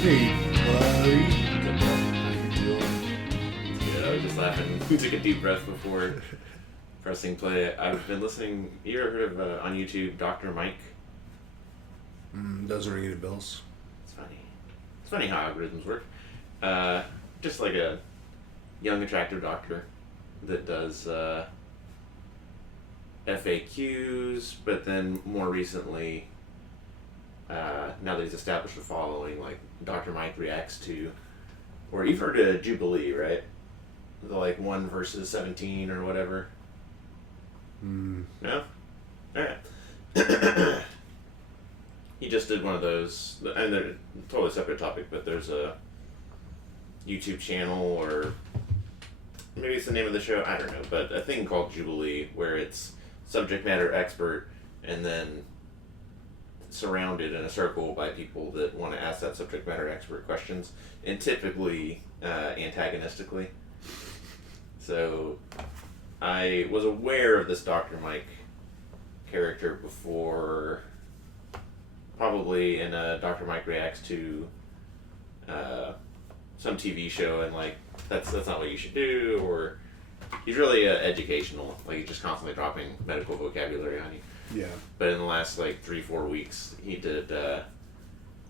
Hey, buddy. How you doing? Yeah, I was just laughing. Took a deep breath before pressing play. I've been listening. You ever heard of on YouTube Dr. Mike? Doesn't ring any bells. It's funny. It's funny how algorithms work. Just like a young, attractive doctor that does FAQs, but then more recently, now that he's established a following, like Dr. Mike reacts to, or you've heard of Jubilee, right? The like 1 versus 17 or whatever. No? Alright. He just did one of those, and they're totally separate topic, but there's a YouTube channel, or maybe it's the name of the show, I don't know, but a thing called Jubilee, where it's subject matter expert, and then surrounded in a circle by people that want to ask that subject matter expert questions, and typically antagonistically. So I was aware of this Dr. Mike character before, probably in a Dr. Mike reacts to some TV show, and like that's not what you should do, or he's really educational, like he's just constantly dropping medical vocabulary on you. Yeah. But in the last like 3-4 weeks, he did.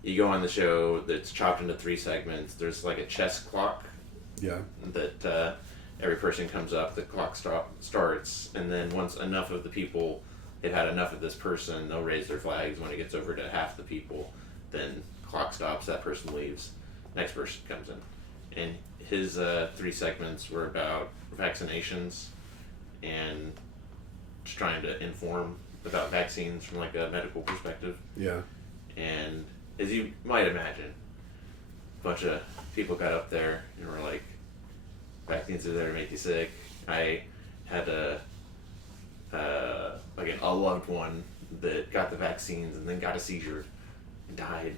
You go on the show that's chopped into 3 segments. There's like a chess clock. Yeah. That every person comes up, the clock starts, and then once enough of the people have had enough of this person, they'll raise their flags. When it gets over to half the people, then clock stops. That person leaves. Next person comes in, and his 3 segments were about vaccinations and just trying to inform about vaccines from like a medical perspective. Yeah. And as you might imagine, a bunch of people got up there and were like, vaccines are there to make you sick. I had a loved one that got the vaccines and then got a seizure and died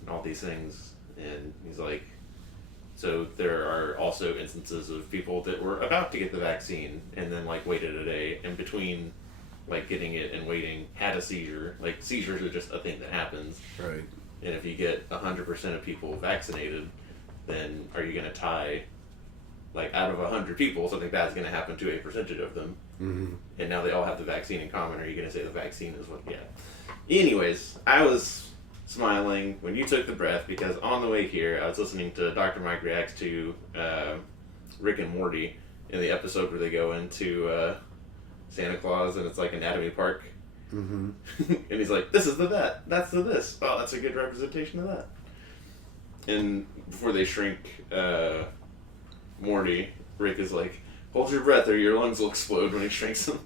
and all these things. And he's like, so there are also instances of people that were about to get the vaccine and then like waited a day in between like getting it and waiting, had a seizure. Like seizures are just a thing that happens. Right. And if you get 100% of people vaccinated, then are you going to tie, like out of 100 people, something bad's going to happen to a percentage of them? Mm-hmm. And now they all have the vaccine in common. Are you going to say the vaccine is what? Yeah. Anyways, I was smiling when you took the breath, because on the way here, I was listening to Dr. Mike reacts to Rick and Morty in the episode where they go into Santa Claus and it's like Anatomy Park. Mm-hmm. And he's like, this is the that, that's the this. Oh, that's a good representation of that. And before they shrink Morty, Rick is like, hold your breath or your lungs will explode when he shrinks him.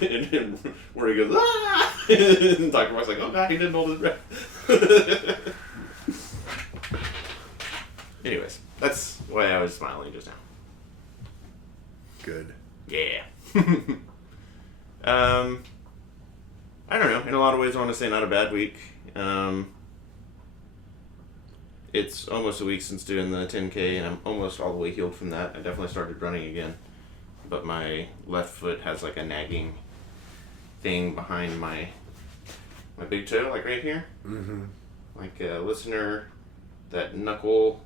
and Morty goes, ah! And Dr. Mike's like, oh god, he didn't hold his breath. Anyways, that's why I was smiling just now. Good. Yeah. I don't know. In a lot of ways, I want to say not a bad week. It's almost a week since doing the 10K, and I'm almost all the way healed from that. I definitely started running again, but my left foot has like a nagging thing behind my big toe, like right here. Mm-hmm. Like a listener, that knuckle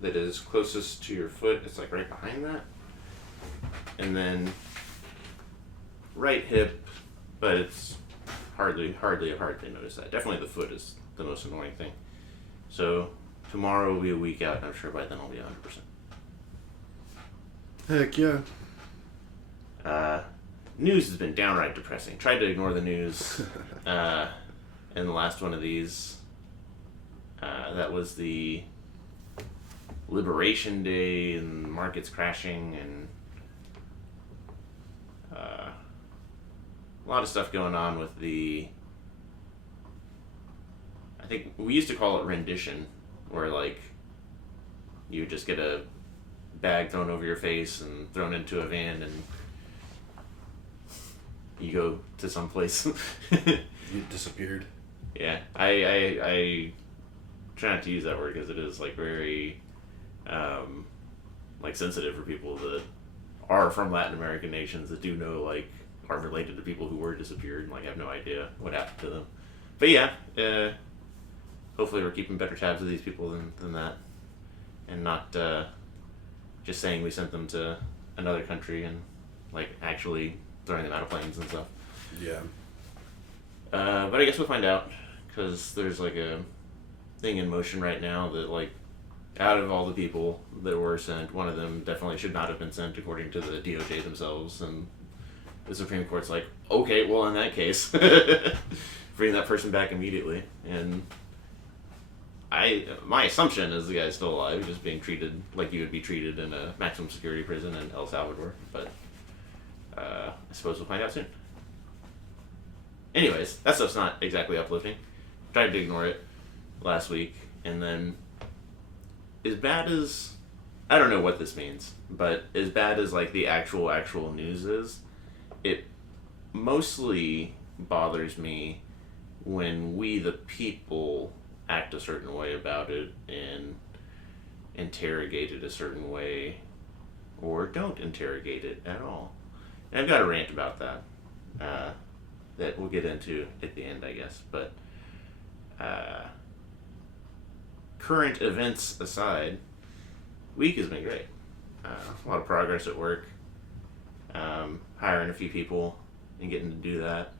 that is closest to your foot, it's like right behind that. And then right hip, but it's hardly notice that. Definitely the foot is the most annoying thing. So tomorrow will be a week out, and I'm sure by then I'll be 100%. Heck yeah. News has been downright depressing. Tried to ignore the news in the last one of these. That was the Liberation Day, and markets crashing, and a lot of stuff going on with the, I think we used to call it rendition, where like you would just get a bag thrown over your face and thrown into a van and you go to some place. You disappeared. Yeah, I try not to use that word because it is like very like sensitive for people that are from Latin American nations that do know, like, are related to people who were disappeared and like have no idea what happened to them. But yeah, hopefully we're keeping better tabs of these people than that, and not just saying we sent them to another country and like actually throwing them out of planes and stuff. Yeah. But I guess we'll find out, because there's like a thing in motion right now that like out of all the people that were sent, one of them definitely should not have been sent according to the DOJ themselves, and the Supreme Court's like, okay, well in that case, bring that person back immediately. And my assumption is the guy's still alive, just being treated like you would be treated in a maximum security prison in El Salvador. But I suppose we'll find out soon. Anyways, that stuff's not exactly uplifting. Tried to ignore it last week, and then as bad as, I don't know what this means, but as bad as like the actual news is, it mostly bothers me when we the people act a certain way about it and interrogate it a certain way, or don't interrogate it at all. And I've got a rant about that that we'll get into at the end, I guess. But current events aside, week has been great. A lot of progress at work. Hiring a few people and getting to do that.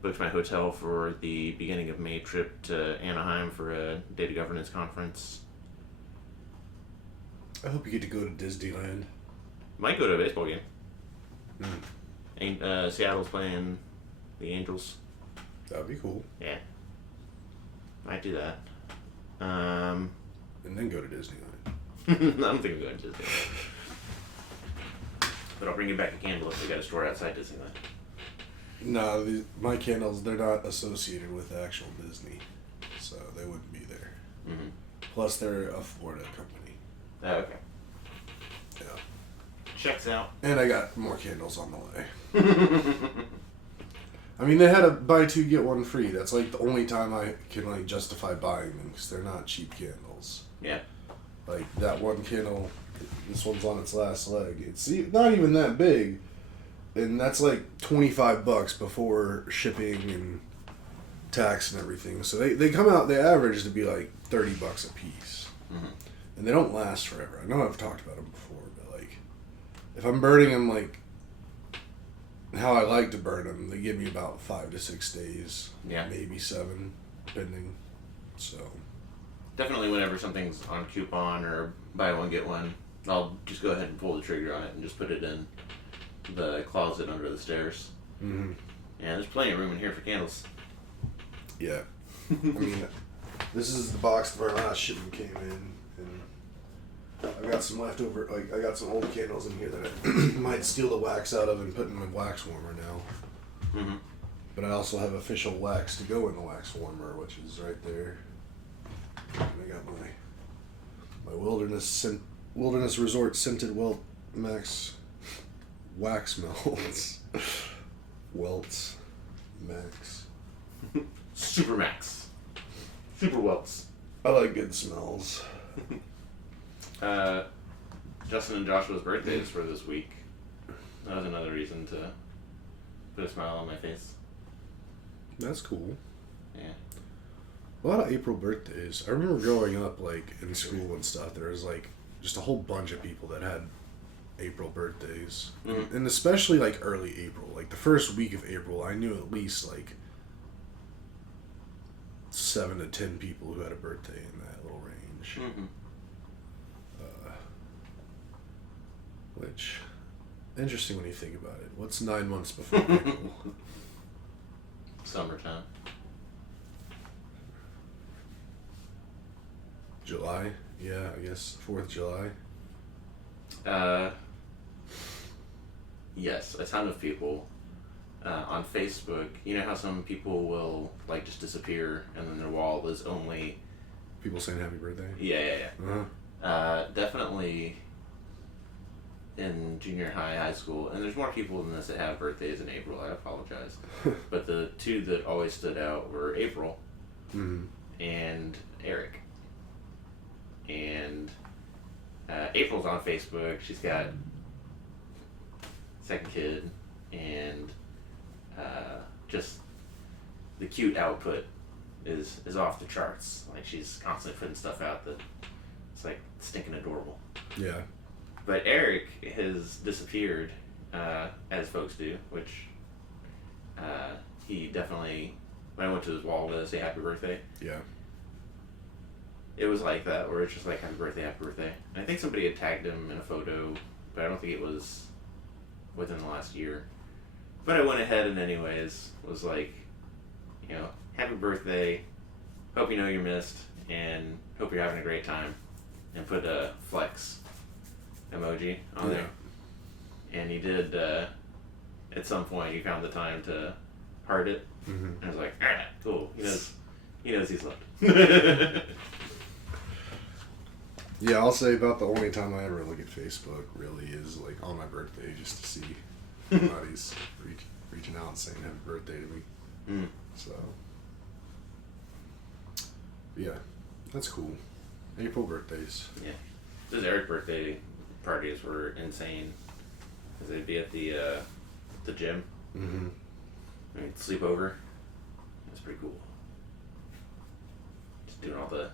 Booked my hotel for the beginning of May trip to Anaheim for a data governance conference. I hope you get to go to Disneyland. Might go to a baseball game. Seattle's playing the Angels. That'd be cool. Yeah. Might do that. And then go to Disneyland. I don't think I'm going to Disneyland. But I'll bring you back a candle if they got a store outside Disneyland. No, my candles, they're not associated with actual Disney. So they wouldn't be there. Mm-hmm. Plus, they're a Florida company. Oh, okay. Yeah. Checks out. And I got more candles on the way. I mean, they had a buy two, get one free. That's like the only time I can like justify buying them, because they're not cheap candles. Yeah. Like that one candle, this one's on its last leg. It's not even that big, and that's like $25 before shipping and tax and everything. So they come out, they average to be like $30 a piece, and they don't last forever. I know I've talked about them before, but like if I'm burning them like how I like to burn them, they give me about 5 to 6 days, maybe 7, depending. So. Definitely whenever something's on coupon or buy one get one, I'll just go ahead and pull the trigger on it and just put it in the closet under the stairs. Mm-hmm. And there's plenty of room in here for candles. Yeah. I mean, this is the box that our last shipment came in, and I've got some leftover, like, I got some old candles in here that I might steal the wax out of and put in my wax warmer now. Mm-hmm. But I also have official wax to go in the wax warmer, which is right there. And I got my Wilderness Resort scented Max wax melts. Welts Max. Super Max. Super Welts. I like good smells. Justin and Joshua's birthdays were this week. That was another reason to put a smile on my face. That's cool. Yeah. A lot of April birthdays. I remember growing up, like, in school and stuff, there was, like, just a whole bunch of people that had April birthdays. Mm-hmm. And especially, like, early April. Like, the first week of April, I knew at least, like, 7 to 10 people who had a birthday in that little range. Mm-hmm. Which, interesting when you think about it. What's 9 months before April? Summertime. July? Yeah, I guess 4th of July. Yes, a ton of people on Facebook. You know how some people will like just disappear and then their wall is only People saying happy birthday? yeah. Uh-huh. Definitely in junior high school, and there's more people than this that have birthdays in April. I apologize, but the two that always stood out were April and Eric. And April's on Facebook. She's got second kid, and just the cute output is off the charts. Like, she's constantly putting stuff out that it's like stinking adorable. Yeah. But Eric has disappeared, as folks do, which he definitely, when I went to his wall to say happy birthday, Yeah. it was like that, where it's just like happy birthday, happy birthday. And I think somebody had tagged him in a photo, but I don't think it was within the last year. But I went ahead and anyways was like, happy birthday, hope you know you're missed, and hope you're having a great time, and put a flex emoji on there. And he did, at some point he found the time to heart it, and I was like, alright, cool, he knows he's loved. Yeah, I'll say about the only time I ever look at Facebook really is like on my birthday, just to see somebody's reaching out and saying happy birthday to me. So, yeah, that's cool. April birthdays. Yeah. Those Eric birthday parties were insane. Cause they'd be at the gym. Mm-hmm. We'd sleep over. That's pretty cool. Just doing all the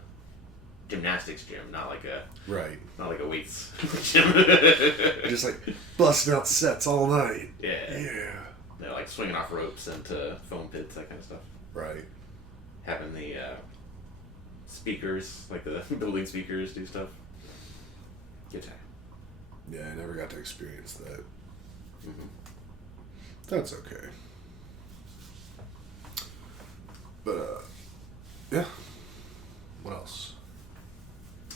gymnastics gym, not like a weights gym. Just like busting out sets all night. Yeah. Yeah. They're like swinging off ropes into foam pits, that kind of stuff. Right. Having the speakers, like the building speakers, do stuff. Good time. Yeah, I never got to experience that. Mm-hmm. That's okay. But, yeah. What else?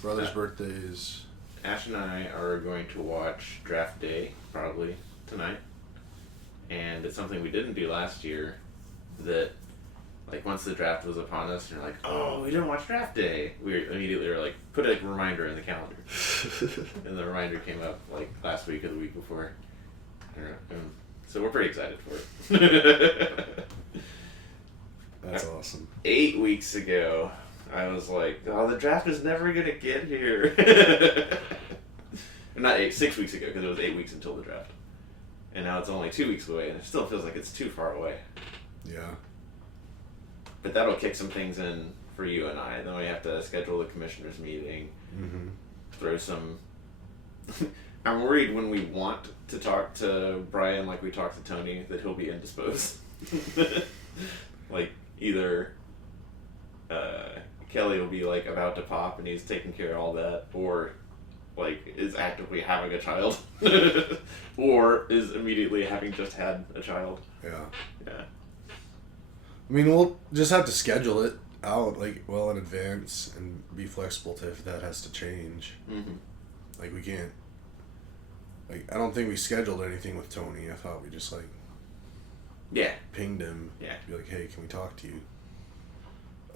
Brother's birthdays. Ash and I are going to watch Draft Day, probably, tonight. And it's something we didn't do last year, that, like, once the draft was upon us, and you're like, oh, we didn't watch Draft Day. We immediately were like, put a reminder in the calendar. And the reminder came up, like, last week or the week before. And so we're pretty excited for it. That's awesome. 8 weeks ago, I was like, oh, the draft is never going to get here. Not 6 weeks ago, because it was 8 weeks until the draft. And now it's only 2 weeks away, and it still feels like it's too far away. Yeah. But that'll kick some things in for you and I. Then we have to schedule the commissioners meeting, throw some... I'm worried when we want to talk to Brian like we talked to Tony, that he'll be indisposed. Like, either Kelly will be, like, about to pop and he's taking care of all that, or, like, is actively having a child, or is immediately having just had a child. Yeah. Yeah. I mean, we'll just have to schedule it out, like, well in advance and be flexible to if that has to change. Mm-hmm. Like, we can't... Like, I don't think we scheduled anything with Tony. I thought we just, like... Yeah. Pinged him. Yeah. Be like, hey, can we talk to you?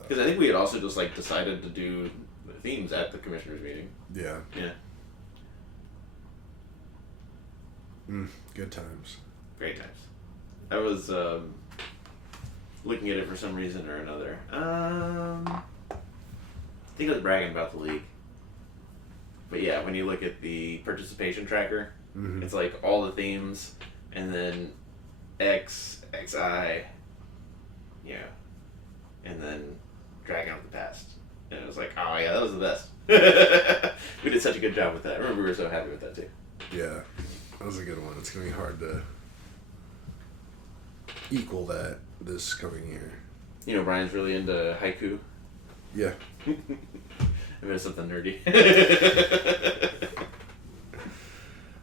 Because I think we had also just, like, decided to do the themes at the commissioners meeting. Yeah. Yeah. Good times. Great times. I was looking at it for some reason or another. I think I was bragging about the league. But yeah, when you look at the participation tracker, it's like all the themes, and then X, XI, and then Dragon of the Past. And it was like, oh yeah, that was the best. We did such a good job with that. I remember we were so happy with that too. Yeah. That was a good one. It's going to be hard to equal that this coming year. You know, Brian's really into haiku. Yeah. I bet it's something nerdy.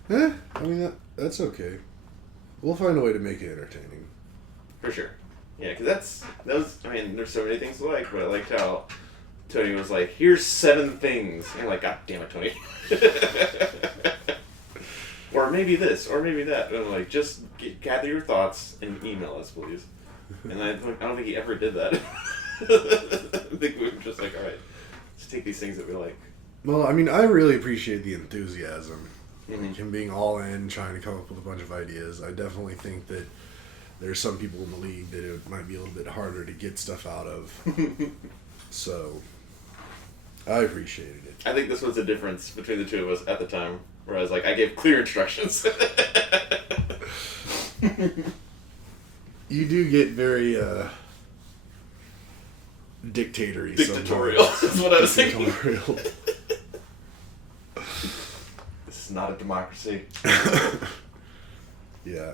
I mean, that's okay. We'll find a way to make it entertaining. For sure. Yeah, because I mean, there's so many things to like, but I liked how Tony was like, here's 7 things. And I'm like, God damn it, Tony. Or maybe this, or maybe that. And I'm like, just gather your thoughts and email us, please. And I don't think he ever did that. I think we were just like, all right, let's take these things that we like. Well, I mean, I really appreciate the enthusiasm. Mm-hmm. Like him being all in, trying to come up with a bunch of ideas. I definitely think that there's some people in the league that it might be a little bit harder to get stuff out of. So, I appreciated it. I think this was the difference between the two of us at the time, where I was like, I gave clear instructions. You do get very dictatorial. That's what I was thinking. Dictatorial. This is not a democracy. Yeah.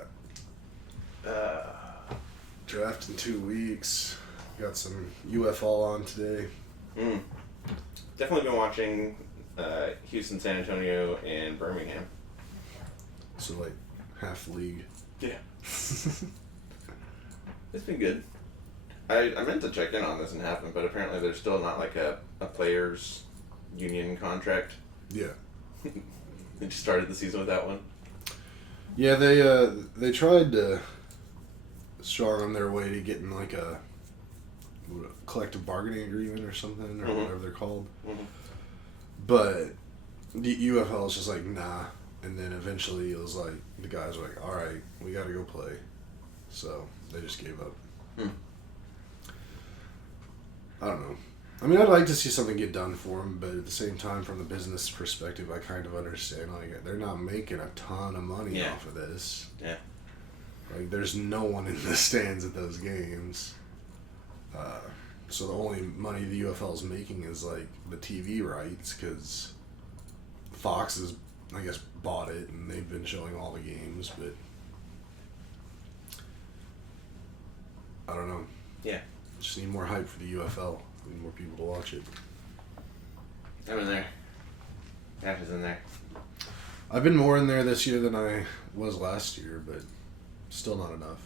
Draft in 2 weeks. Got some UFL on today. Definitely been watching Houston, San Antonio, and Birmingham. So like half the league. Yeah. It's been good. I meant to check in on this and haven't, but apparently there's still not like a players union contract. Yeah. They just started the season with that one. Yeah, they tried to strong on their way to getting like a collective bargaining agreement or something, or whatever they're called. But the UFL is just like, nah. And then eventually it was like, the guys were like, all right, we got to go play. So they just gave up. I don't know. I mean, I'd like to see something get done for them, but at the same time, from the business perspective, I kind of understand. Like, they're not making a ton of money off of this. Yeah. Like, there's no one in the stands at those games. So the only money the UFL is making is, like, the TV rights, because Fox has, I guess, bought it, and they've been showing all the games, but I don't know. Yeah. Just need more hype for the UFL. Need more people to watch it. I'm in there. Ash is in there. I've been more in there this year than I was last year, but still not enough.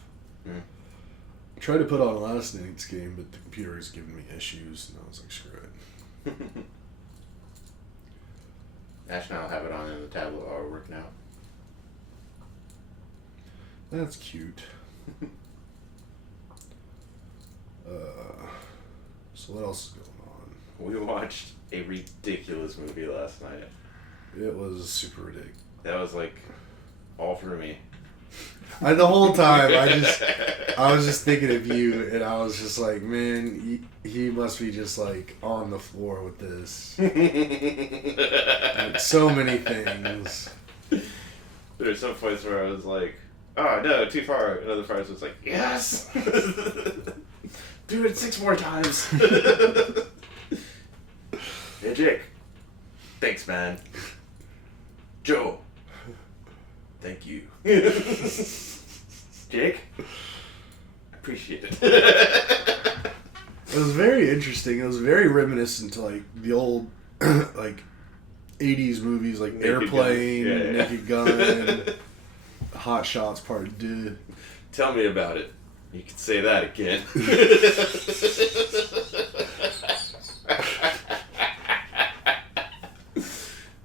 I tried to put on last night's game, but the computer was giving me issues, and I was like, screw it. Ash and I will have it on in the tablet while we're working out. That's cute. So what else is going on? We watched a ridiculous movie last night. It was super ridiculous. That was like all for me. The whole time I was just thinking of you, and I was just like, man, he must be just like on the floor with this. Like, so many things. There were some points where I was like, oh no, too far. And other parts was like, yes! Do it 6 more times. Hey Jake. Thanks, man. Joe. Thank you. Jake? Appreciate it. It was very interesting. It was very reminiscent to like the old like 80s movies like Naked Airplane, Gun. Naked Gun, Hot Shots Part 2. Tell me about it. You can say that again.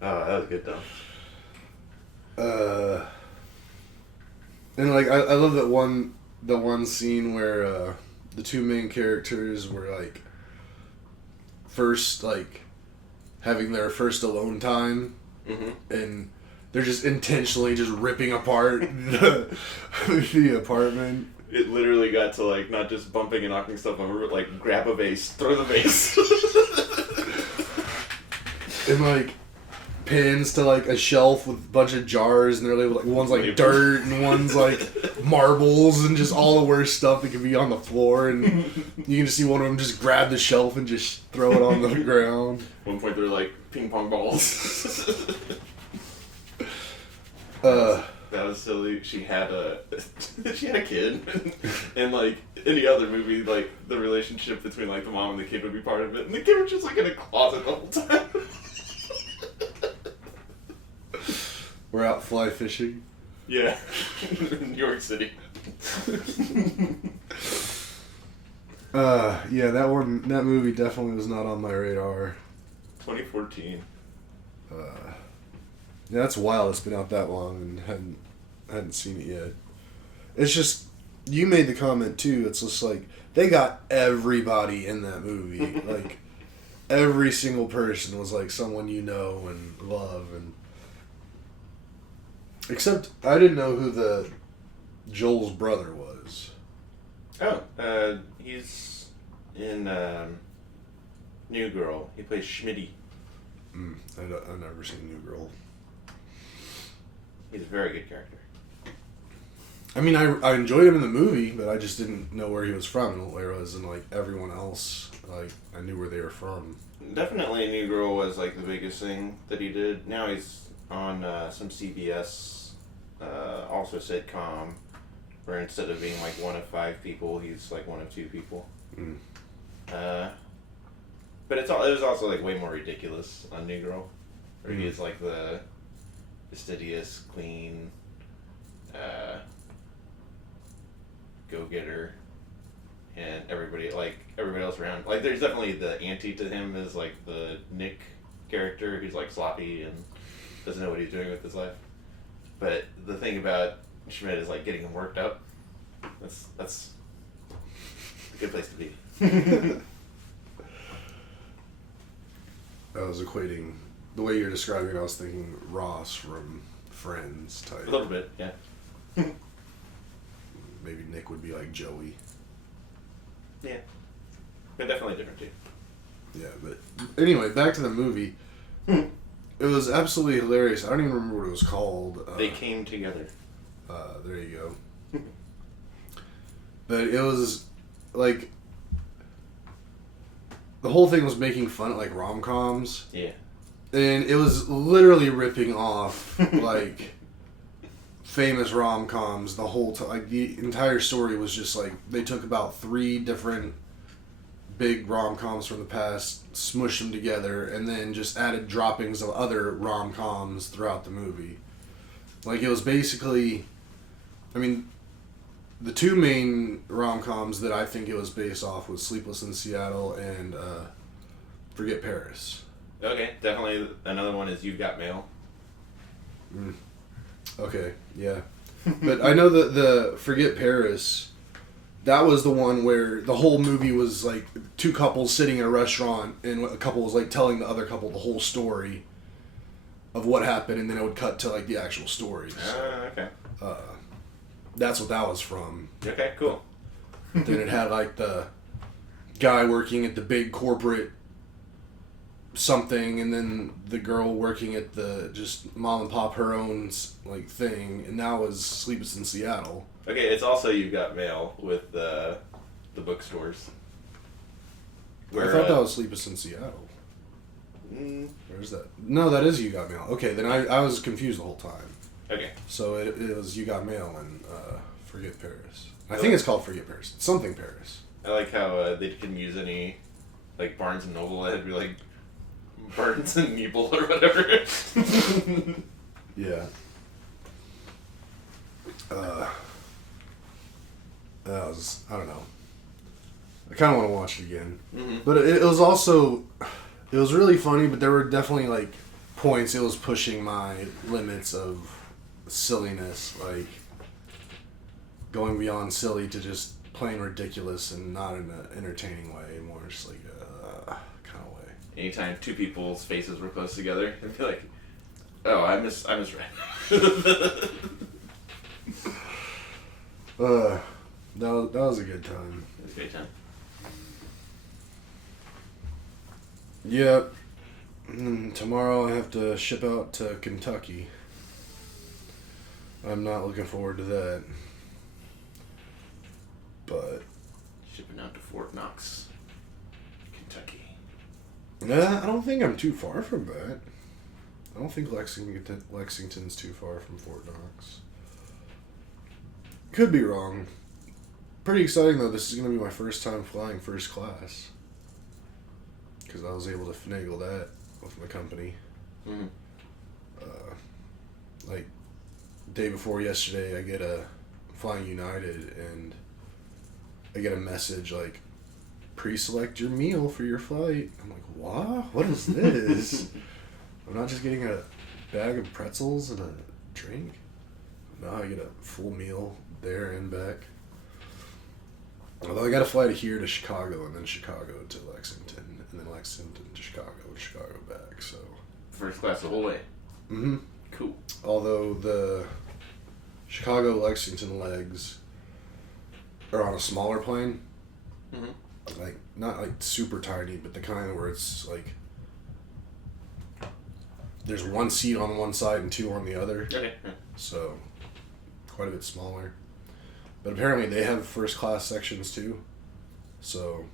Oh, that was good though. And like I love that the one scene where the two main characters were like first like having their first alone time, and they're just intentionally just ripping apart the apartment. It literally got to like not just bumping and knocking stuff over, but like grab a vase, throw the vase. And like pins to like a shelf with a bunch of jars, and they're labeled like one's like dirt and one's like marbles and just all the worst stuff that could be on the floor, and you can just see one of them just grab the shelf and just throw it on the ground. At one point they're like ping pong balls. That was silly. She had a kid, and like any other movie, like the relationship between like the mom and the kid would be part of it, and the kid was just like in a closet the whole time. We're out fly fishing. Yeah, New York City. Yeah, that movie definitely was not on my radar. 2014. Yeah, that's wild. It's been out that long and hadn't seen it yet. It's just, you made the comment too. It's just like they got everybody in that movie. Like every single person was like someone you know and love, and except I didn't know who the Joel's brother was. Oh, he's in New Girl. He plays Schmitty. I've never seen New Girl. He's a very good character. I mean, I enjoyed him in the movie, but I just didn't know where he was from, and whereas in like everyone else, like I knew where they were from. Definitely, New Girl was like the biggest thing that he did. Now he's on some CBS, also sitcom, where instead of being like one of 5 people, he's like one of 2 people. Mm. But it was also like way more ridiculous on New Girl, where he is like the fastidious, clean, go-getter, and everybody else around. Like, there's definitely the anti to him is like the Nick character who's like sloppy and doesn't know what he's doing with his life. But the thing about Schmidt is like getting him worked up. That's a good place to be. I was equating the way you're describing it. I was thinking Ross from Friends type. A little bit, yeah. Maybe Nick would be like Joey. Yeah. But definitely different too. Yeah, but anyway, back to the movie. It was absolutely hilarious. I don't even remember what it was called. They came together. There you go. But it was like the whole thing was making fun of like rom-coms. Yeah. And it was literally ripping off like famous rom-coms the whole time. Like the entire story was just like they took about 3 different big rom-coms from the past, smushed them together, and then just added droppings of other rom-coms throughout the movie. Like it was basically, I mean, the 2 main rom-coms that I think it was based off was Sleepless in Seattle and Forget Paris. Okay, definitely another one is You've Got Mail. Okay, yeah. But I know that the Forget Paris, that was the one where the whole movie was like 2 couples sitting in a restaurant and a couple was like telling the other couple the whole story of what happened, and then it would cut to like the actual stories. Okay. That's what that was from. Okay, cool. Then it had like the guy working at the big corporate something, and then the girl working at the just mom and pop her own like thing, and that was Sleepless in Seattle. Okay, it's also You've Got Mail with the bookstores. I thought that was Sleepless in Seattle. Where's that? No, that is You Got Mail. Okay, then I was confused the whole time. Okay. So it was You Got Mail and Forget Paris. I think it's called Forget Paris. It's something Paris. I like how they couldn't use any like Barnes and Noble. It had to be like Barnes and Noble or whatever. Yeah. That was, I don't know. I kind of want to watch it again. Mm-hmm. But it was also, it was really funny, but there were definitely like points it was pushing my limits of silliness, like going beyond silly to just plain ridiculous and not in an entertaining way, more just like kind of way. Anytime 2 people's faces were close together, I'd be like, "Oh, I misread." That was a good time. It was a great time. Yep. Tomorrow I have to ship out to Kentucky. I'm not looking forward to that. But Shipping out to Fort Knox, Kentucky. nah, I don't think I'm too far from that. I don't think Lexington's too far from Fort Knox. Could be wrong. Pretty exciting though. This is going to be my first time flying first class. Because I was able to finagle that with my company. Mm-hmm. Like, day before yesterday, I get flying United, and I get a message like, pre-select your meal for your flight. I'm like, what? What is this? I'm not just getting a bag of pretzels and a drink. No, I get a full meal there and back. Although I got to fly to here to Chicago, and then Chicago to Lexington, and then Lexington to Chicago, and Chicago back. So First class the whole way. Mm-hmm. Cool. Although the Chicago-Lexington legs are on a smaller plane. Mm-hmm. Like, not like super tiny, but the kind where it's like there's 1 seat on one side and 2 on the other. Okay. So quite a bit smaller. But apparently they have first class sections too. So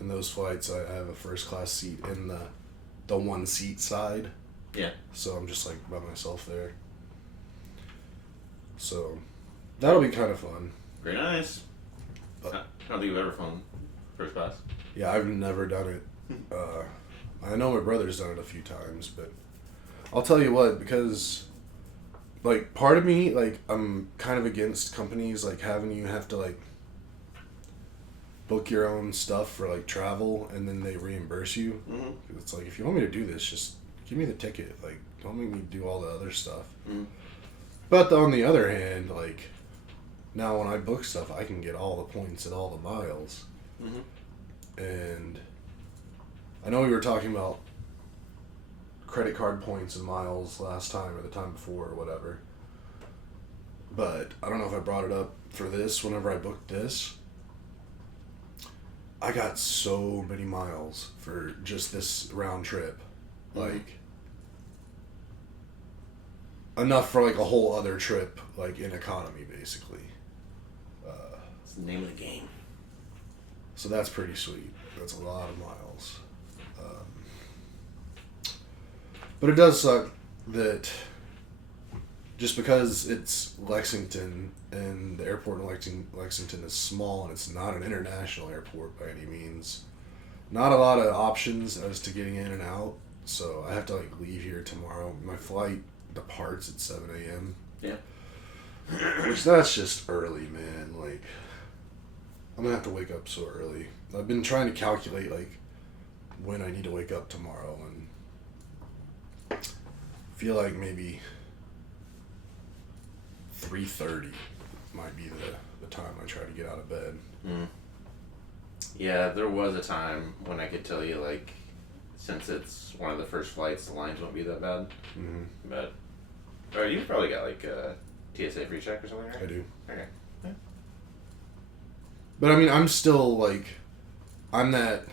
in those flights, I have a first class seat in the one seat side. Yeah. So I'm just like by myself there. So that'll be kind of fun. Very nice. But, I don't think you've ever flown first class. yeah, I've never done it. I know my brother's done it a few times, but I'll tell you what, because like part of me, like I'm kind of against companies like having you have to like book your own stuff for like travel and then they reimburse you. Mm-hmm. It's like, if you want me to do this, just give me the ticket. Like, don't make me do all the other stuff. Mm-hmm. But on the other hand, like, now when I book stuff, I can get all the points and all the miles. Mm-hmm. And I know we were talking about credit card points and miles last time or the time before or whatever. But I don't know if I brought it up for this whenever I booked this. I got so many miles for just this round trip. Like, enough for like a whole other trip, like in economy, basically. It's the name of the game. So that's pretty sweet. That's a lot of miles. But it does suck that just because it's Lexington and the airport in Lexington is small and it's not an international airport by any means, not a lot of options as to getting in and out. So I have to like leave here tomorrow. My flight departs at 7 a.m. Yeah. Which that's just early, man. Like, I'm gonna have to wake up so early. I've been trying to calculate like when I need to wake up tomorrow, and feel like maybe 3:30 might be the time I try to get out of bed. Mm. Yeah, there was a time when I could tell you, like, since it's one of the first flights, the lines won't be that bad. Mm-hmm. But, or you've probably got like a TSA free check or something, right? I do. Okay. Yeah. But I mean, I'm still like, I'm that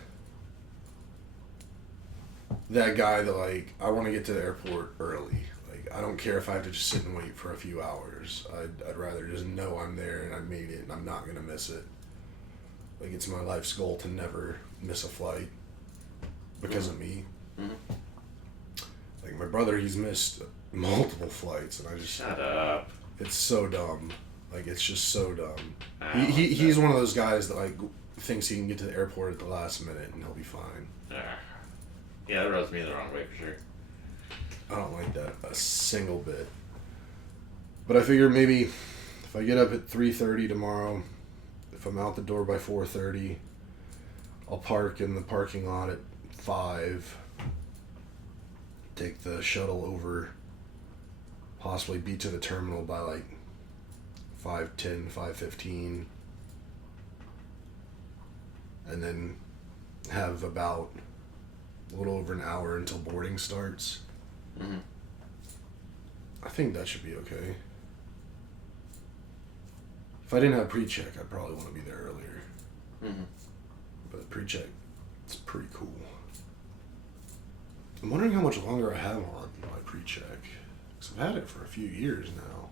guy that like, I want to get to the airport early. Like, I don't care if I have to just sit and wait for a few hours. I'd rather just know I'm there and I made it and I'm not gonna miss it. Like, it's my life's goal to never miss a flight because of me. Mm-hmm. Like, my brother, he's missed multiple flights, and I just... Shut up. It's so dumb. Like, it's just so dumb. Oh, He's one of those guys that, like, thinks he can get to the airport at the last minute and he'll be fine. Yeah, that rubs me the wrong way for sure. I don't like that a single bit. But I figure maybe if I get up at 3:30 tomorrow, if I'm out the door by 4:30, I'll park in the parking lot at 5, take the shuttle over, possibly be to the terminal by like 5:10, 5:15, and then have about a little over an hour until boarding starts. Mm-hmm. I think that should be okay. If I didn't have pre-check, I'd probably want to be there earlier. Mm-hmm. But pre-check, it's pretty cool. I'm wondering how much longer I have on my pre-check. Because I've had it for a few years now.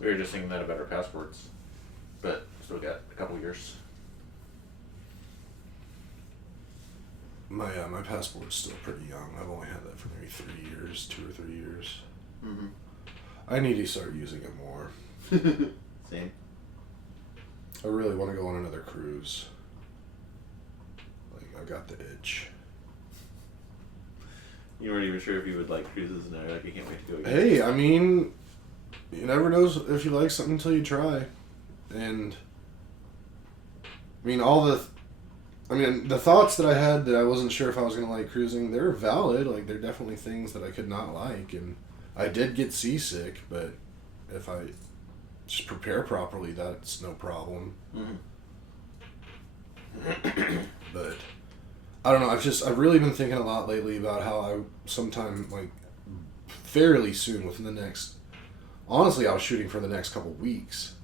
We were just thinking that about our passports, but still got a couple years. My passport's still pretty young. I've only had that for maybe 3 years, 2 or 3 years. Mm-hmm. I need to start using it more. Same. I really want to go on another cruise. Like, I got the itch. You weren't even sure if you would like cruises, and now like, you can't wait to go again. Hey, I mean, you never know if you like something until you try. And, I mean, the thoughts that I had that I wasn't sure if I was going to like cruising, they're valid. Like, they're definitely things that I could not like. And I did get seasick, but if I just prepare properly, that's no problem. Mm-hmm. But I don't know. I've really been thinking a lot lately about how I sometime, like, fairly soon, within the next, honestly, I was shooting for the next couple weeks,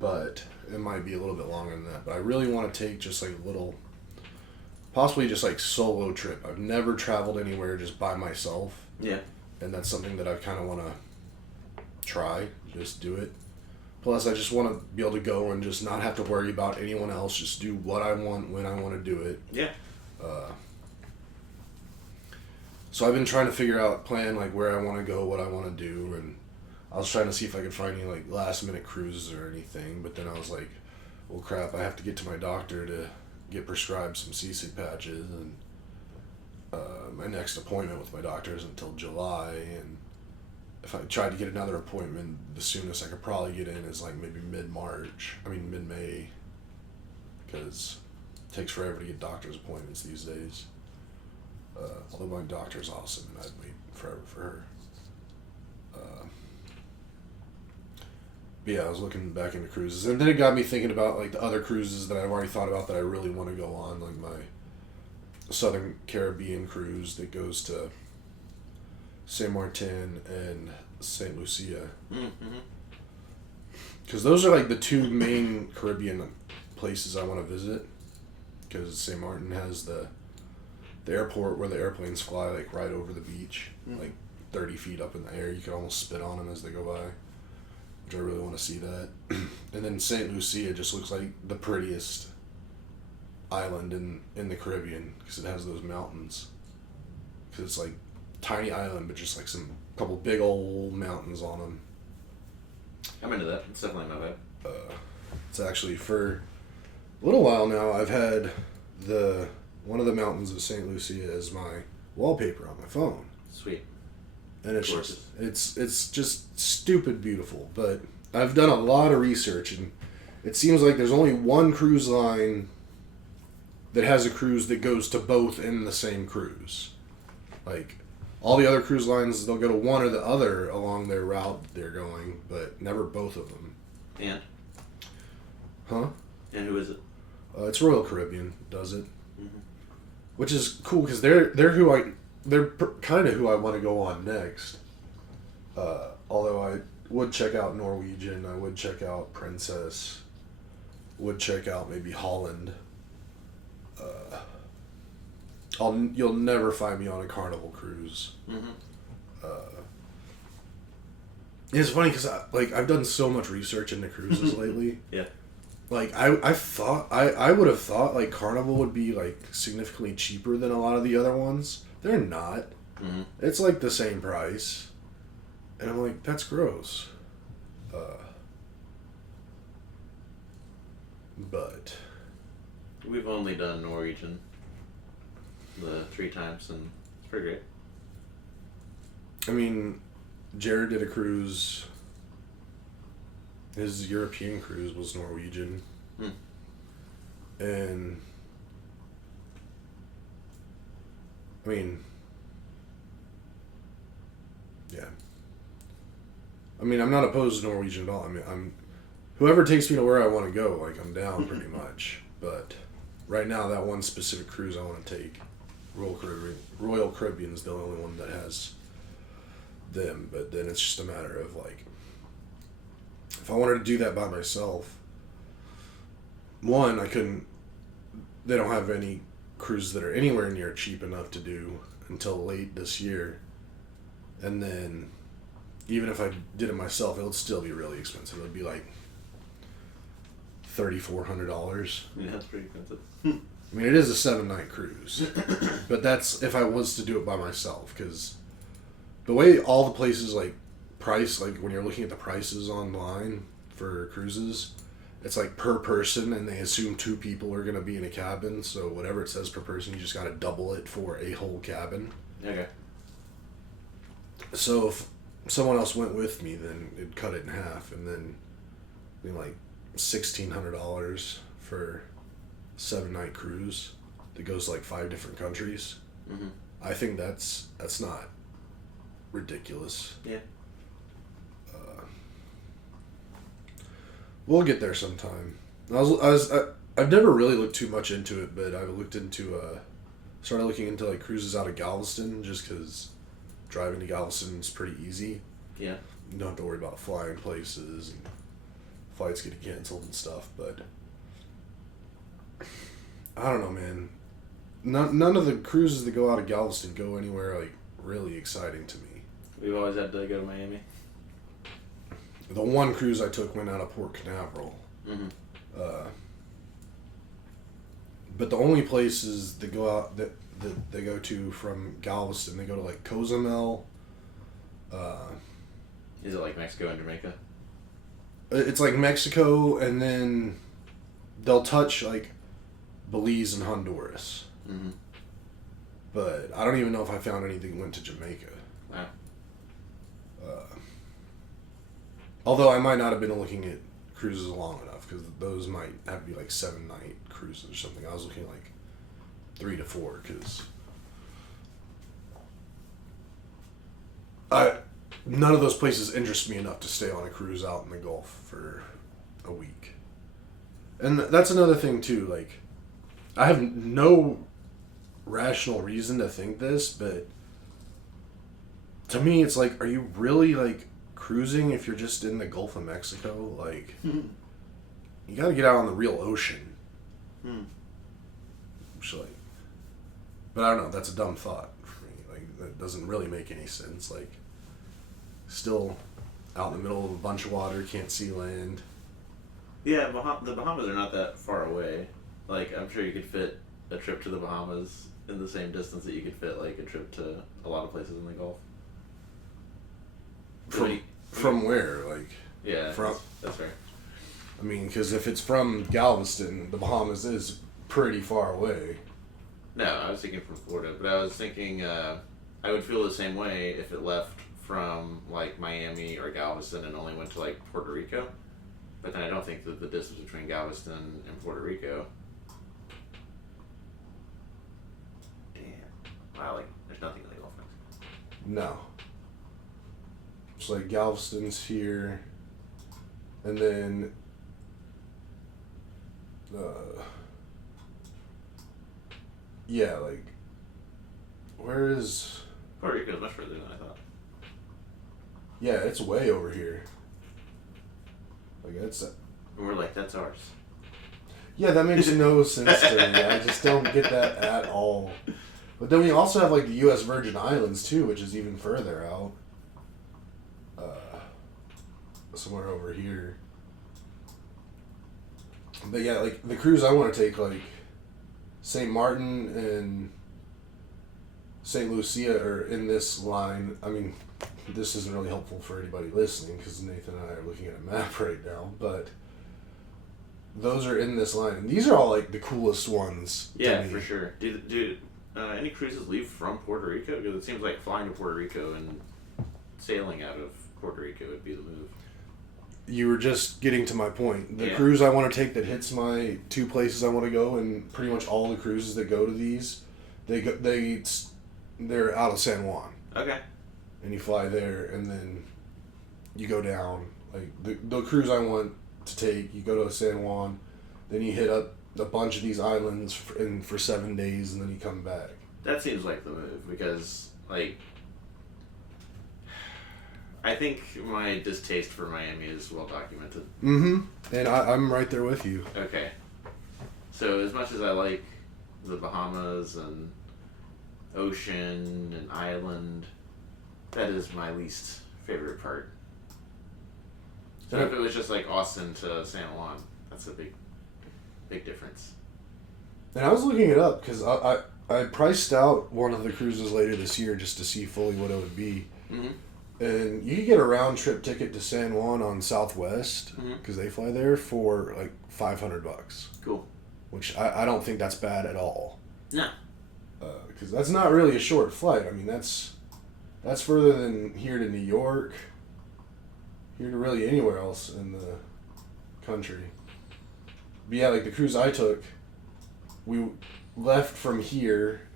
but it might be a little bit longer than that. But I really want to take just like a little, possibly just like solo trip. I've never traveled anywhere just by myself. Yeah. And that's something that I kind of want to try, just do it. Plus, I just want to be able to go and just not have to worry about anyone else. Just do what I want when I want to do it. Yeah. So I've been trying to figure out, plan like where I want to go, what I want to do, and I was trying to see if I could find any like last minute cruises or anything. But then I was like, well, crap, I have to get to my doctor to get prescribed some CC patches, and my next appointment with my doctor is until July, and if I tried to get another appointment, the soonest I could probably get in is like maybe mid-May, because it takes forever to get doctor's appointments these days. Although my doctor's awesome and I'd wait forever for her. But yeah, I was looking back into cruises, and then it got me thinking about like the other cruises that I've already thought about that I really want to go on, like my Southern Caribbean cruise that goes to Saint Martin and Saint Lucia. Mm-hmm. Because those are like the two main Caribbean places I want to visit. Because Saint Martin has the airport where the airplanes fly like right over the beach, like 30 feet up in the air. You can almost spit on them as they go by, which I really want to see that. And then Saint Lucia just looks like the prettiest island in the Caribbean because it has those mountains. Because it's like tiny island, but just like some couple big old mountains on them. I'm into that. It's definitely my vibe. It's actually for a little while now. I've had one of the mountains of St. Lucia as my wallpaper on my phone. Sweet. And it's just stupid beautiful. But I've done a lot of research, and it seems like there's only one cruise line that has a cruise that goes to both in the same cruise. Like, all the other cruise lines, they'll go to one or the other along their route they're going, but never both of them. And? Huh? And who is it? It's Royal Caribbean does it. Mm-hmm. Which is cool, because they're kind of who I want to go on next. Although I would check out Norwegian, I would check out Princess, would check out maybe Holland. You'll never find me on a Carnival cruise. Mm-hmm. It's funny because I've done so much research into cruises lately. Yeah. Like I would have thought like Carnival would be like significantly cheaper than a lot of the other ones. They're not. Mm-hmm. It's like the same price, and I'm like, that's gross. But we've only done Norwegian the 3 times, and it's pretty great. I mean, Jared did a cruise. His European cruise was Norwegian. And I mean, yeah. I mean, I'm not opposed to Norwegian at all. I mean, whoever takes me to where I want to go, like, I'm down pretty much. But right now, that one specific cruise I want to take, Royal Caribbean is the only one that has them. But then it's just a matter of, like, if I wanted to do that by myself, one, I couldn't. They don't have any cruises that are anywhere near cheap enough to do until late this year. And then, even if I did it myself, it would still be really expensive. It would be like $3,400. Yeah, that's pretty expensive. I mean, it is a 7-night cruise, but that's if I was to do it by myself. Because the way all the places like price, like when you're looking at the prices online for cruises, it's like per person, and they assume 2 people are going to be in a cabin. So whatever it says per person, you just got to double it for a whole cabin. Okay. So if someone else went with me, then it'd cut it in half, and then like $1,600 for a 7-night cruise that goes to like 5 different countries. Mm-hmm. I think that's not ridiculous. Yeah. We'll get there sometime. I've never really looked too much into it, but I've looked into started looking into like cruises out of Galveston, just because driving to Galveston is pretty easy. Yeah. You don't have to worry about flying places and flights getting canceled and stuff. But I don't know, man. None of the cruises that go out of Galveston go anywhere like really exciting to me. We've always had to go to Miami. the one cruise I took went out of Port Canaveral. Mm-hmm. But the only places that go out that they go to from Galveston, they go to like Cozumel. Is it like Mexico and Jamaica? It's like Mexico, and then they'll touch like Belize and Honduras. Mm-hmm. But I don't even know if I found anything that went to Jamaica. Wow. Although I might not have been looking at cruises long enough, because those might have to be like 7-night cruises or something. I was looking at like 3 to 4, because none of those places interest me enough to stay on a cruise out in the Gulf for a week. And that's another thing too. Like, I have no rational reason to think this, but to me, it's like, are you really like cruising if you're just in the Gulf of Mexico? Like, you got to get out on the real ocean. Which, like, but I don't know. That's a dumb thought for me. Like, that doesn't really make any sense. Like, still out in the middle of a bunch of water, can't see land. Yeah, the Bahamas are not that far away. Like, I'm sure you could fit a trip to the Bahamas in the same distance that you could fit, like, a trip to a lot of places in the Gulf. From where? Like, yeah, from, that's fair. I mean, because if it's from Galveston, the Bahamas is pretty far away. No, I was thinking from Florida, but I was thinking I would feel the same way if it left from, like, Miami or Galveston and only went to, like, Puerto Rico. But then I don't think that the distance between Galveston and Puerto Rico... Damn. Wow, like, there's nothing in the Gulf of Mexico. No. It's like Galveston's here, and then yeah, like, where is... Puerto Rico is much further than I thought. Yeah, it's way over here. Like, it's... And we're like, that's ours. Yeah, that makes no sense to me. I just don't get that at all. But then we also have, like, the U.S. Virgin Islands, too, which is even further out. Somewhere over here. But yeah, like, the cruise I want to take, like, St. Martin and St. Lucia are in this line. I mean, this isn't really helpful for anybody listening, because Nathan and I are looking at a map right now, but those are in this line. And these are all, like, the coolest ones. Yeah, for sure. Do any cruises leave from Puerto Rico? Because it seems like flying to Puerto Rico and sailing out of Puerto Rico would be the move. You were just getting to my point. The Yeah. cruise I want to take that hits my 2 places I want to go, and pretty much all the cruises that go to these, they're out of San Juan. Okay. And you fly there, and then you go down. Like, the cruise I want to take, you go to San Juan, then you hit up a bunch of these islands for 7 days, and then you come back. That seems like the move, because, like, I think my distaste for Miami is well documented. Mm-hmm. And I'm right there with you. Okay. So as much as I like the Bahamas and ocean and island, that is my least favorite part. So if it was just like Austin to San Juan, that's a big difference. And I was looking it up, because I priced out one of the cruises later this year just to see fully what it would be. Mm-hmm. And you could get a round trip ticket to San Juan on Southwest, because they fly there, for like $500. Cool. Which I don't think that's bad at all. No. Because that's not really a short flight. I mean, that's further than here to New York, here to really anywhere else in the country. But yeah, like the cruise I took, we left from here,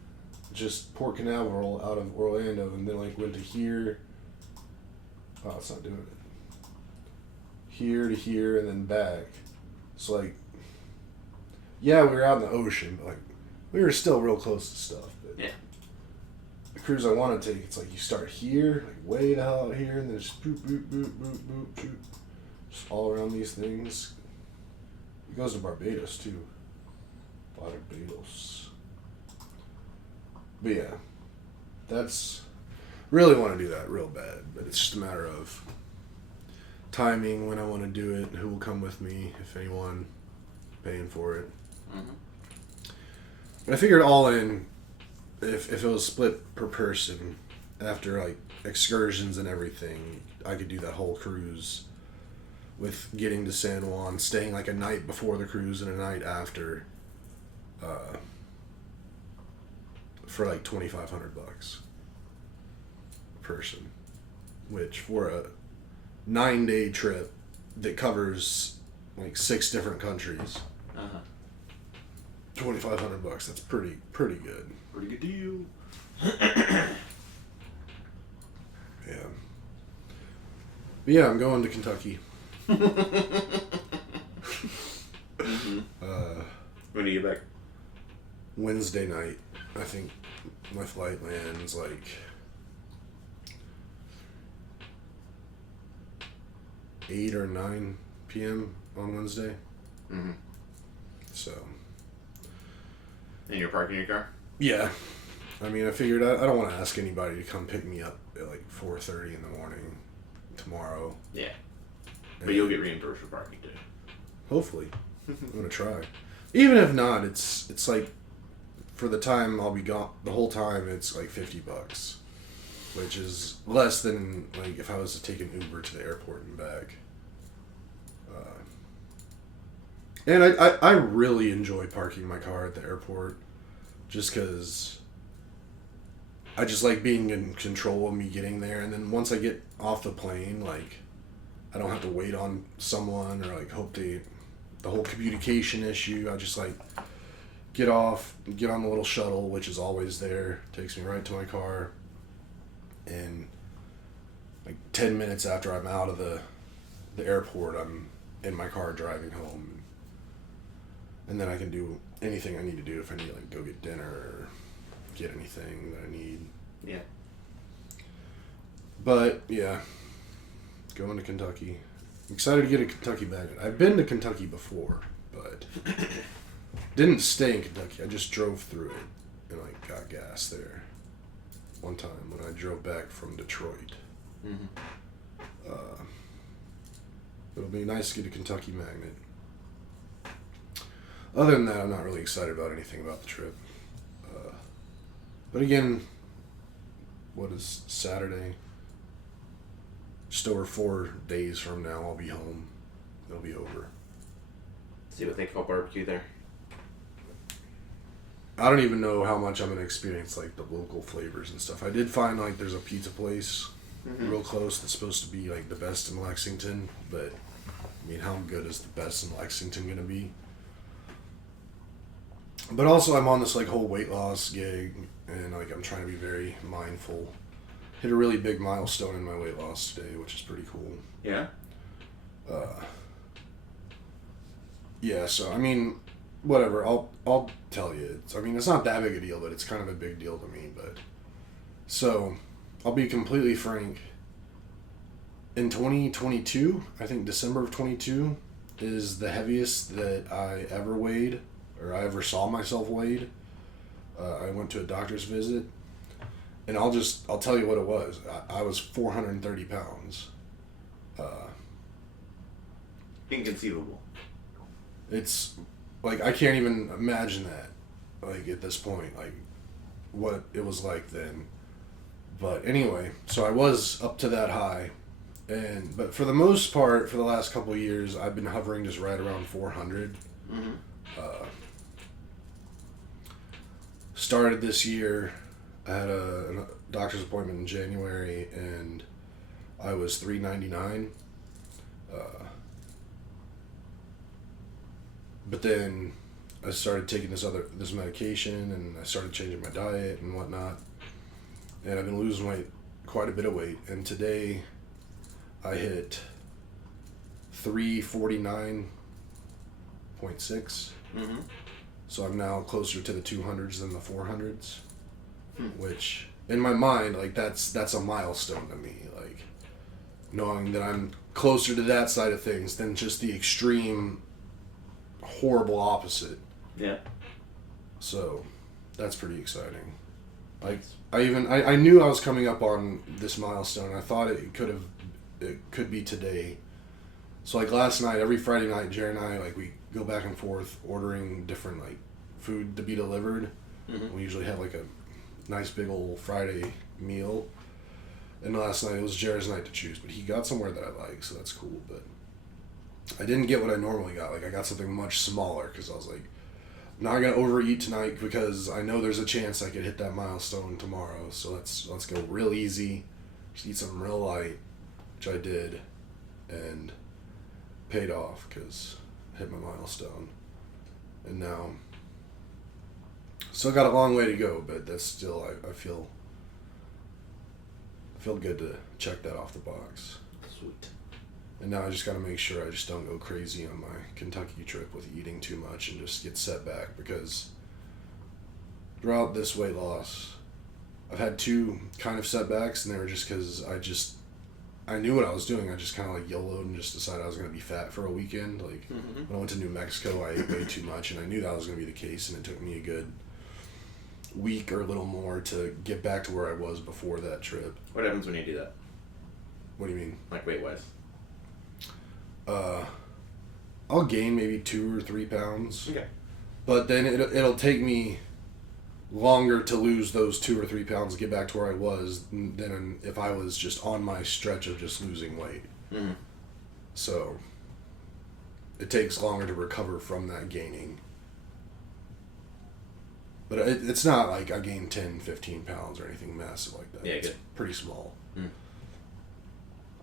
just Port Canaveral out of Orlando, and then like went to here. Oh, it's not doing it. Here to here and then back. So, like, yeah, we were out in the ocean, but, like, we were still real close to stuff. But yeah. The cruise I want to take, it's like you start here, like way the hell out here, and then just boop, boop, boop, boop, boop, boop, just all around these things. It goes to Barbados, too. Barbados. But, yeah. Really want to do that real bad, but it's just a matter of timing when I want to do it, who will come with me, if anyone, paying for it. I figured all in, if it was split per person, after like excursions and everything, I could do that whole cruise with getting to San Juan, staying like a night before the cruise and a night after, for like $2,500 a person, which for a 9-day trip that covers like 6 different countries, $2,500. That's pretty good. Pretty good deal. Yeah. But yeah, I'm going to Kentucky. When do you get back? Wednesday night. I think my flight lands like 8 or 9 p.m. on Wednesday. So. And you're parking your car? Yeah. I mean, I figured I don't want to ask anybody to come pick me up at like 4:30 in the morning tomorrow. Yeah. But you'll get reimbursed for parking too. Hopefully. I'm going to try. Even if not, it's like, for the time I'll be gone, the whole time it's like $50, which is less than like if I was to take an Uber to the airport and back. And I really enjoy parking my car at the airport, just because I just like being in control of me getting there. And then once I get off the plane, like, I don't have to wait on someone or like hope the whole communication issue. I just like get off, get on the little shuttle, which is always there, takes me right to my car, and like 10 minutes after I'm out of the airport, I'm in my car driving home. And then I can do anything I need to do if I need to like go get dinner or get anything that I need. Yeah. But yeah, going to Kentucky. I'm excited to get a Kentucky bag. I've been to Kentucky before, but didn't stay in Kentucky. I just drove through it and like got gas there one time when I drove back from Detroit. It'll be nice to get a Kentucky magnet. Other than that, I'm not really excited about anything about the trip. But again, what is Saturday? Just over 4 days from now, I'll be home. It'll be over. See what they call barbecue there. I don't even know how much I'm going to experience, like, the local flavors and stuff. I did find, like, there's a pizza place real close that's supposed to be, like, the best in Lexington. But, I mean, how good is the best in Lexington going to be? But also, I'm on this, like, whole weight loss gig. And, like, I'm trying to be very mindful. Hit a really big milestone in my weight loss today, which is pretty cool. Yeah? Yeah, so, I mean, whatever, I'll tell you. It's not that big a deal, but it's kind of a big deal to me. But so, I'll be completely frank. In 2022, I think December of 22 is the heaviest that I ever weighed, or I ever saw myself weighed. I went to a doctor's visit, and I'll tell you what it was. I was 430 pounds. Inconceivable. It's like, I can't even imagine that, like, at this point, like, what it was like then. But anyway, so I was up to that high, but for the most part, for the last couple of years, I've been hovering just right around 400. Started this year, I had a doctor's appointment in January, and I was 399. But then I started taking this medication, and I started changing my diet and whatnot. And I've been losing weight, quite a bit of weight. And today I hit 349.6. So I'm now closer to the 200s than the 400s. Which, in my mind, like, that's a milestone to me. Like, knowing that I'm closer to that side of things than just the extreme horrible opposite. Yeah. So that's pretty exciting. Like, I knew I was coming up on this milestone. I thought it could be today, So like last night, every Friday night, Jared and I like we go back and forth ordering different like food to be delivered. Mm-hmm. We usually have like a nice big old Friday meal. And last night it was Jared's night to choose, but he got somewhere that I like, so that's cool. But I didn't get what I normally got. Like I got something much smaller because I was like, I'm not gonna overeat tonight because I know there's a chance I could hit that milestone tomorrow. So let's go real easy, just eat something real light, which I did, and paid off because I hit my milestone. And now, still got a long way to go, but that's still I feel good to check that off the box. Sweet. And now I just got to make sure I just don't go crazy on my Kentucky trip with eating too much and just get set back, because throughout this weight loss, I've had 2 kind of setbacks, and they were just because I knew what I was doing. I just kind of like YOLO'd and just decided I was going to be fat for a weekend. Like when I went to New Mexico, I ate way too much, and I knew that was going to be the case, and it took me a good week or a little more to get back to where I was before that trip. What happens when you do that? What do you mean? Like weight-wise? I'll gain maybe 2 or 3 pounds. Okay. But then it'll take me longer to lose those 2 or 3 pounds to get back to where I was than if I was just on my stretch of just losing weight. Mm-hmm. So it takes longer to recover from that gaining. But it's not like I gained 10, 15 pounds or anything massive like that. Yeah, it's good. pretty small. Mm.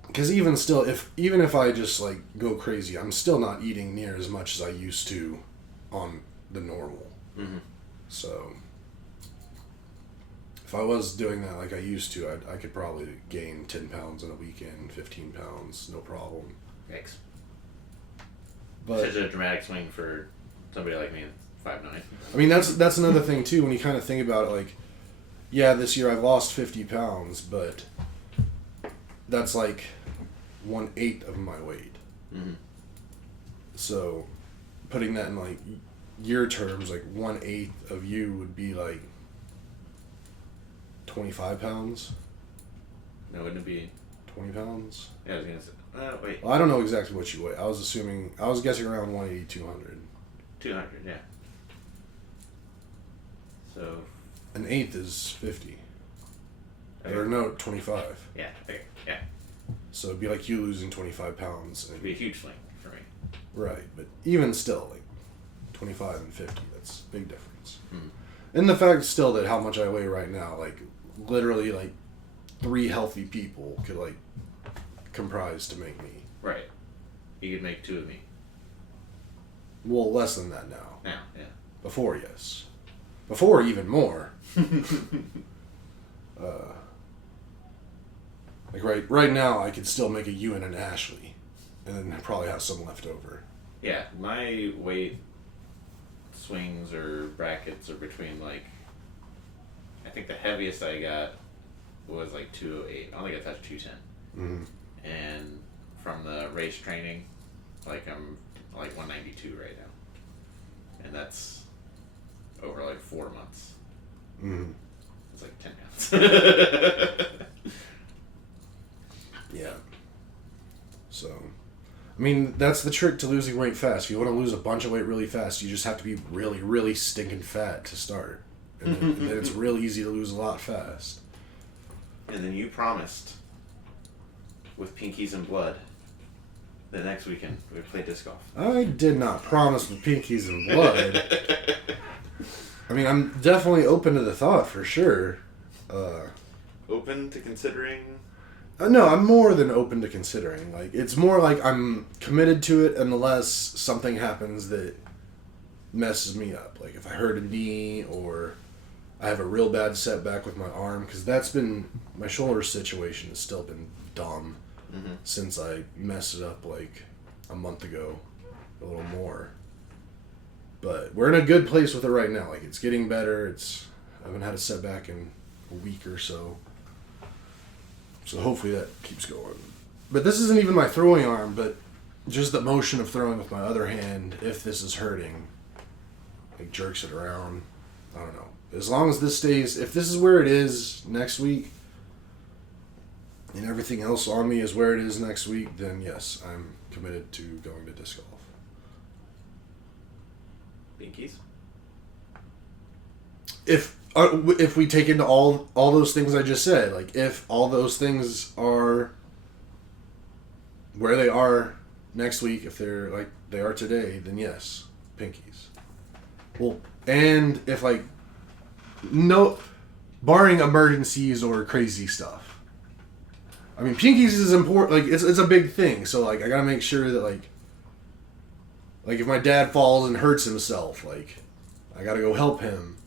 Because even still, even if I just like go crazy, I'm still not eating near as much as I used to on the normal. Mm-hmm. So if I was doing that like I used to, I could probably gain 10 pounds in a weekend, 15 pounds, no problem. Yikes. But Such a dramatic swing for somebody like me, 5'9". I mean, that's another thing too. When you kind of think about it, like, yeah, this year I've lost 50 pounds, but that's like 1/8 of my weight. Mm-hmm. So, putting that in like year terms, like 1/8 of you would be like 25 pounds. No, wouldn't it be? 20 pounds. Yeah, I was gonna say. Wait. Well, I don't know exactly what you weigh. I was guessing around 180, 200. 200. Yeah. So. 1/8 is 50. Okay. Or no, 25. Yeah. Okay. Yeah. So it'd be like you losing 25 pounds. It'd be a huge swing for me. Right, but even still, like 25 and 50, that's a big difference. Mm. And the fact still that how much I weigh right now, like literally like 3 healthy people could like comprise to make me. Right. You could make 2 of me. Well, less than that now. Now, yeah. Before, yes. Before, even more. Like right now, I could still make a you and an Ashley, and then probably have some left over. Yeah, my weight swings or brackets are between like, I think the heaviest I got was like 208. I don't think I touched 210. Mm-hmm. And from the race training, like I'm like 192 right now. And that's over like 4 months. Mm-hmm. It's like 10 pounds. Yeah. So, I mean, that's the trick to losing weight fast. If you want to lose a bunch of weight really fast, you just have to be really, really stinking fat to start. And then it's real easy to lose a lot fast. And then you promised, with Pinkies and Blood, the next weekend we would play disc golf. I did not promise with pinkies and blood. I mean, I'm definitely open to the thought for sure. Open to considering? No, I'm more than open to considering. Like, it's more like I'm committed to it unless something happens that messes me up. Like if I hurt a knee or I have a real bad setback with my arm, because my shoulder situation has still been dumb since I messed it up like a month ago, a little more. But we're in a good place with it right now. Like, it's getting better. I haven't had a setback in a week or so. So hopefully that keeps going. But this isn't even my throwing arm, but just the motion of throwing with my other hand, if this is hurting, like jerks it around. I don't know. As long as this stays, if this is where it is next week, and everything else on me is where it is next week, then yes, I'm committed to going to disc golf. Pinkies? If we take into all those things I just said, like if all those things are where they are next week, if they're like they are today, then yes, pinkies. Well, and if like no, barring emergencies or crazy stuff, I mean pinkies is important. Like it's a big thing, so like I gotta make sure that like if my dad falls and hurts himself, like I gotta go help him.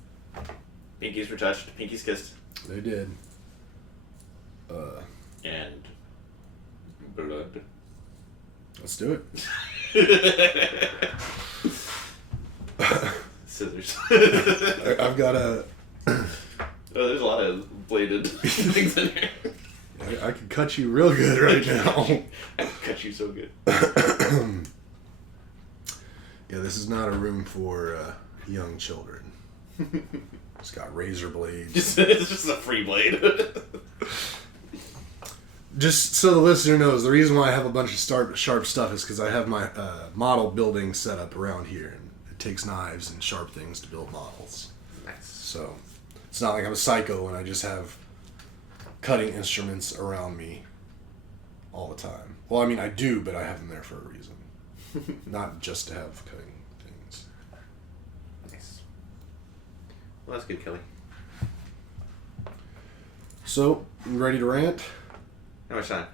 Pinkies were touched. Pinkies kissed. They did. And blood. Let's do it. Scissors. I've got a. Oh, there's a lot of bladed things in here. I could cut you real good right now. I can cut you so good. Yeah, this is not a room for young children. It's got razor blades. It's just a free blade. Just so the listener knows, the reason why I have a bunch of sharp stuff is because I have my model building set up around here, and it takes knives and sharp things to build models. Nice. So it's not like I'm a psycho and I just have cutting instruments around me all the time. Well, I mean, I do, but I have them there for a reason. Not just to have cutting things. Nice. Well, that's good, Kelly. So, you ready to rant? How much time?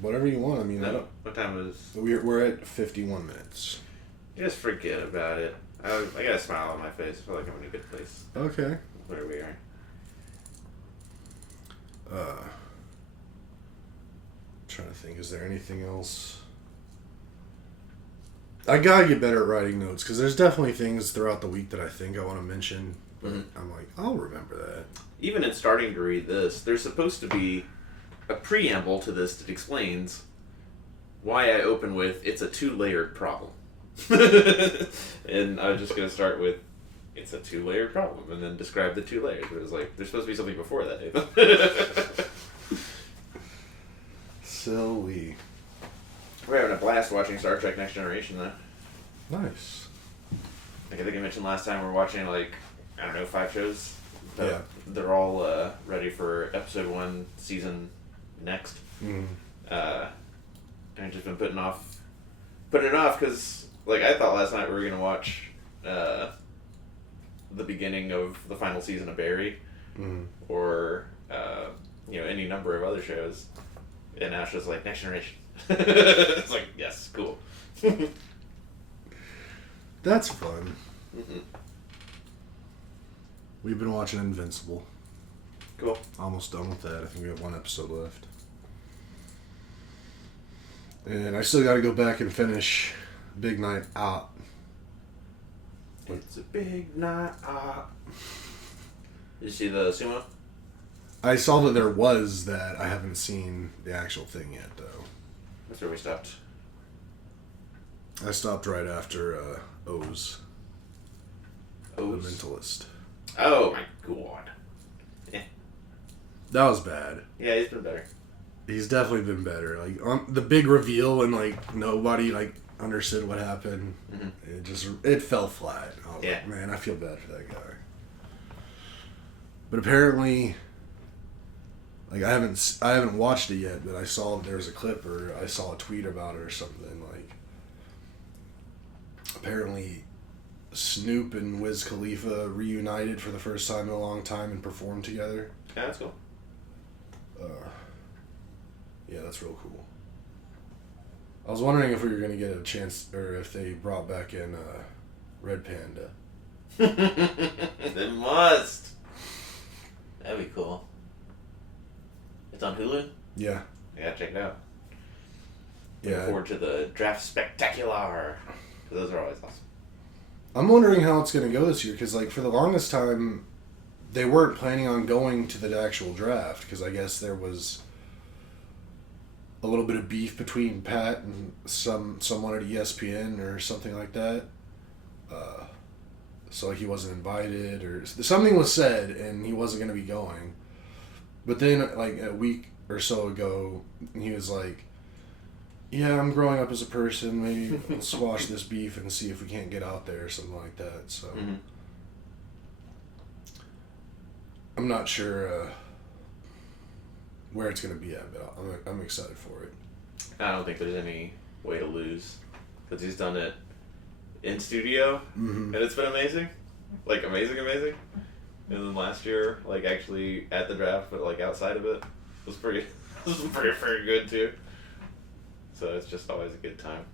Whatever you want. I mean, I No. don't, What time is... we're at 51 minutes. Just forget about it. I got a smile on my face. I feel like I'm in a good place Okay. where we are. Trying to think, is there anything else? I gotta get better at writing notes because there's definitely things throughout the week that I think I want to mention, but I'm like, I'll remember that. Even in starting to read this, there's supposed to be a preamble to this that explains why I open with, it's a two-layered problem. And I was just going to start with, it's a two-layered problem, and then describe the two layers. But it was like, there's supposed to be something before that, Nathan. Silly. We're having a blast watching Star Trek Next Generation, though. Nice. Like I think I mentioned last time, we're watching, like, I don't know, 5 shows. Yeah. They're all ready for episode 1, season next. Mm. And I've just been putting it off because, like, I thought last night we were going to watch the beginning of the final season of Barry, or, any number of other shows. And now it's just like, Next Generation. It's like, yes, cool. That's fun. Mm-hmm. We've been watching Invincible. Cool. Almost done with that. I think we have 1 episode left. And I still got to go back and finish Big Night Out. It's a big night out. Did you see the sumo? I saw that there was that. I haven't seen the actual thing yet, though. That's where we stopped. I stopped right after O's. O's? The Mentalist. Oh my god. That was bad. Yeah, he's been better. He's definitely been better. Like on the big reveal and like nobody like understood what happened. Mm-hmm. It fell flat. I was Yeah. like, man, I feel bad for that guy. But apparently, like I haven't watched it yet, but I saw there was a clip or I saw a tweet about it or something. Like apparently, Snoop and Wiz Khalifa reunited for the first time in a long time and performed together. Yeah, that's cool. Yeah, that's real cool. I was wondering if we were going to get a chance, or if they brought back in Red Panda. They must. That'd be cool. It's on Hulu? Yeah. I gotta check it out. Yeah. Looking forward to the draft spectacular. 'Cause those are always awesome. I'm wondering how it's going to go this year, because like for the longest time, they weren't planning on going to the actual draft, because I guess there was a little bit of beef between Pat and someone at ESPN or something like that. So like he wasn't invited or something was said and he wasn't going to be going. But then, like, a week or so ago, he was like, yeah, I'm growing up as a person. Maybe we'll squash this beef and see if we can't get out there or something like that. So, I'm not sure where it's going to be at, but I'm excited for it. I don't think there's any way to lose because he's done it in studio, and it's been amazing. Like, amazing. And then last year, like, actually at the draft, but, like, outside of it, was pretty good, too. So it's just always a good time.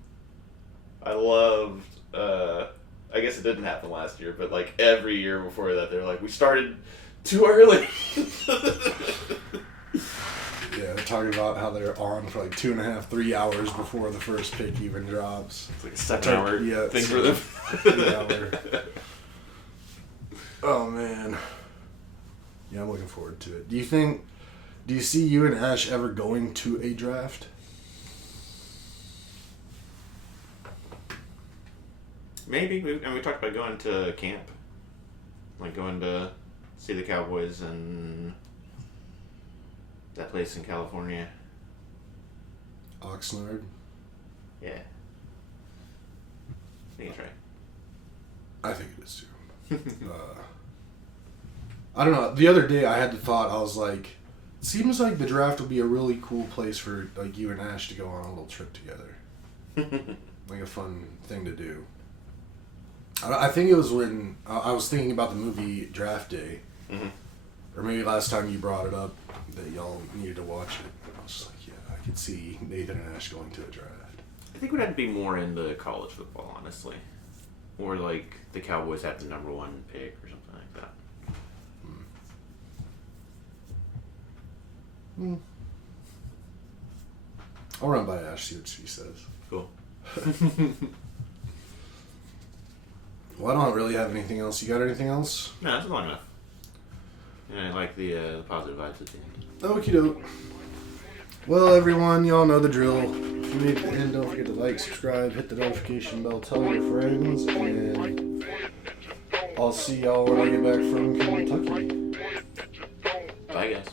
I loved, I guess it didn't happen last year, but, like, every year before that, they were like, we started too early. Yeah, they're talking about how they're on for, like, 2.5, 3 hours before the first pick even drops. It's like a 7-hour thing for them. 3 hour. Oh, man. Yeah, I'm looking forward to it. Do you see you and Ash ever going to a draft? Maybe. We talked about going to camp. Like going to see the Cowboys and that place in California. Oxnard? Yeah. I think it's right. I think it is too. I don't know. The other day I had the thought, I was like, it seems like the draft would be a really cool place for like you and Ash to go on a little trip together. Like a fun thing to do. I think it was when I was thinking about the movie Draft Day, or maybe last time you brought it up that y'all needed to watch it. I was just like, yeah, I could see Nathan and Ash going to a draft. I think we'd have to be more into college football, honestly. Or like the Cowboys have the number 1 pick or something like that. I'll run by Ash, see what she says. Cool. Well, I don't really have anything else. You got anything else? No, that's long enough. And I like the positive vibes at the end. Okie doke. Well, everyone, y'all know the drill. If you made it to the end, don't forget to like, subscribe, hit the notification bell, tell your friends, and I'll see y'all when I get back from Kentucky. Bye, guys.